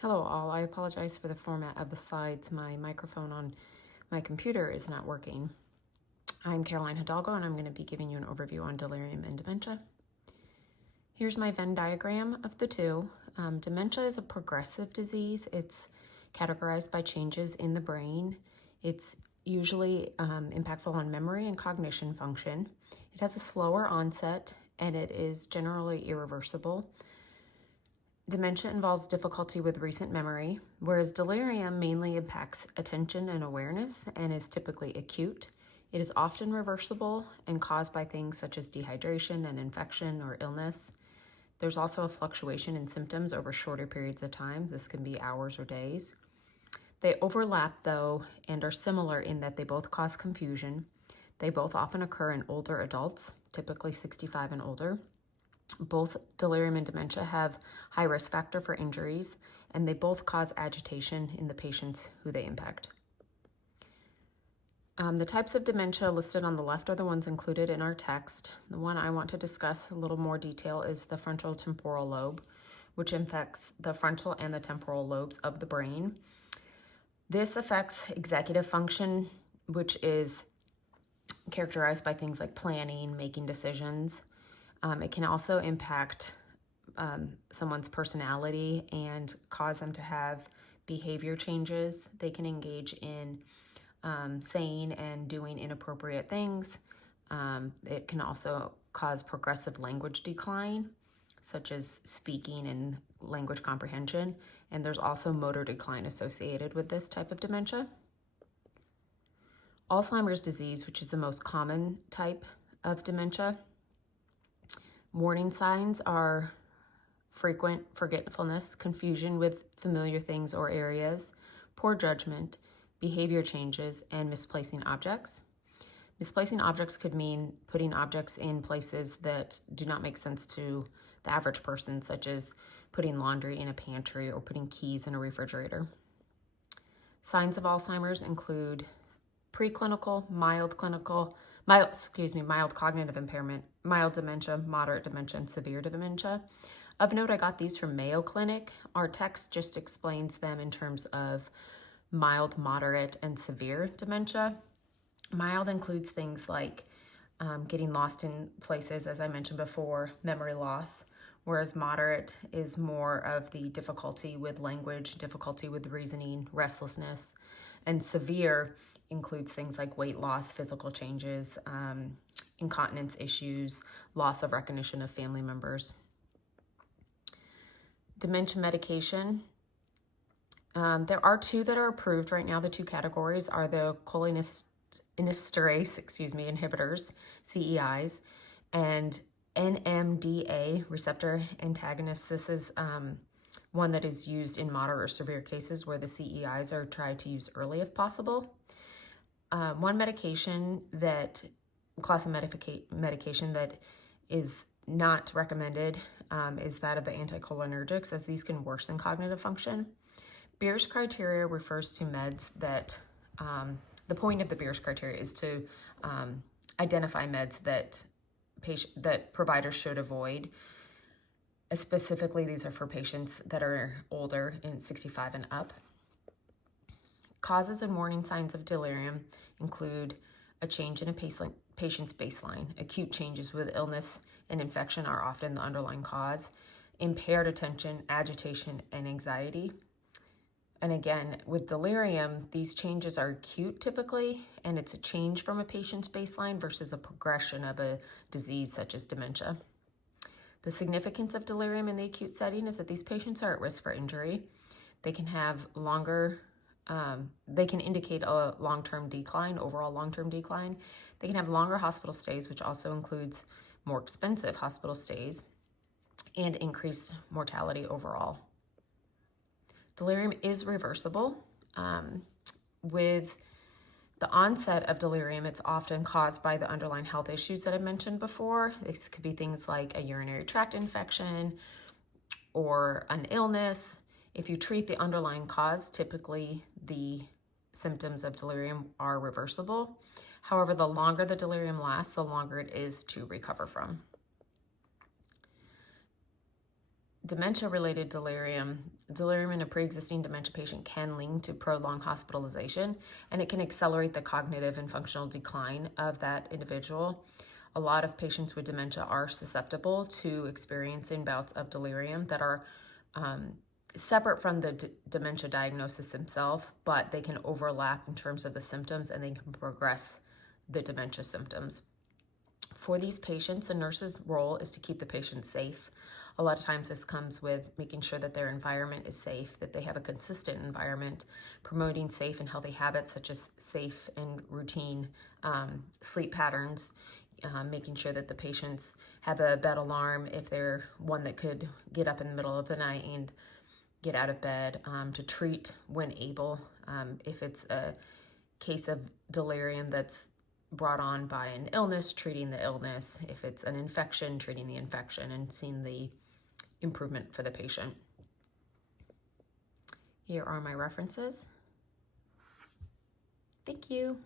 Hello all, I apologize for the format of the slides. My microphone on my computer is not working. I'm Caroline Hidalgo and I'm going to be giving you an overview on delirium and dementia. Here's my Venn diagram of the two. Dementia is a progressive disease. It's categorized by changes in the brain. It's usually impactful on memory and cognition function. It has a slower onset and it is generally irreversible. Dementia involves difficulty with recent memory, whereas delirium mainly impacts attention and awareness and is typically acute. It is often reversible and caused by things such as dehydration and infection or illness. There's also a fluctuation in symptoms over shorter periods of time. This can be hours or days. They overlap, though, and are similar in that they both cause confusion. They both often occur in older adults, typically 65 and older. Both delirium and dementia have high risk factor for injuries, and they both cause agitation in the patients who they impact. The types of dementia listed on the left are the ones included in our text. The one I want to discuss a little more detail is the frontal temporal lobe, which affects the frontal and the temporal lobes of the brain. This affects executive function, which is characterized by things like planning, making decisions. It can also impact someone's personality and cause them to have behavior changes. They can engage in saying and doing inappropriate things. It can also cause progressive language decline, such as speaking and language comprehension. And there's also motor decline associated with this type of dementia. Alzheimer's disease, which is the most common type of dementia. Warning signs are frequent forgetfulness, confusion with familiar things or areas, poor judgment, behavior changes, and misplacing objects. Misplacing objects could mean putting objects in places that do not make sense to the average person, such as putting laundry in a pantry or putting keys in a refrigerator. Signs of Alzheimer's include preclinical, mild cognitive impairment, mild dementia, moderate dementia, and severe dementia. Of note, I got these from Mayo Clinic. Our text just explains them in terms of mild, moderate, and severe dementia. Mild includes things like getting lost in places, as I mentioned before, memory loss, whereas moderate is more of the difficulty with language, difficulty with reasoning, restlessness, and severe includes things like weight loss, physical changes, incontinence issues, loss of recognition of family members. Dementia medication. There are two that are approved right now. The two categories are the cholinesterase inhibitors, CEIs, and NMDA receptor antagonists. This is one that is used in moderate or severe cases where the CEIs are tried to use early if possible. One medication class of medication that is not recommended is that of the anticholinergics, as these can worsen cognitive function. Beers criteria refers to meds that, the point of the Beers criteria is to identify meds that providers should avoid. Specifically, these are for patients that are older, in 65 and up. Causes and warning signs of delirium include a change in a patient's baseline. Acute changes with illness and infection are often the underlying cause. Impaired attention, agitation, and anxiety. And again, with delirium, these changes are acute typically, and it's a change from a patient's baseline versus a progression of a disease such as dementia. The significance of delirium in the acute setting is that these patients are at risk for injury. They can have they can indicate a long-term decline, overall long-term decline. They can have longer hospital stays, which also includes more expensive hospital stays, and increased mortality overall. Delirium is reversible. With the onset of delirium, it's often caused by the underlying health issues that I mentioned before. This could be things like a urinary tract infection or an illness. If you treat the underlying cause, typically the symptoms of delirium are reversible. However, the longer the delirium lasts, the longer it is to recover from. dementia-related delirium, delirium in a pre-existing dementia patient can lead to prolonged hospitalization, and it can accelerate the cognitive and functional decline of that individual. A lot of patients with dementia are susceptible to experiencing bouts of delirium that are separate from the dementia diagnosis itself, but they can overlap in terms of the symptoms, and they can progress the dementia symptoms. For these patients, a nurse's role is to keep the patient safe. A lot of times this comes with making sure that their environment is safe, that they have a consistent environment, promoting safe and healthy habits such as safe and routine sleep patterns, making sure that the patients have a bed alarm if they're one that could get up in the middle of the night and get out of bed, to treat when able. If it's a case of delirium that's brought on by an illness, treating the illness. If it's an infection, treating the infection and seeing the improvement for the patient. Here are my references. Thank you.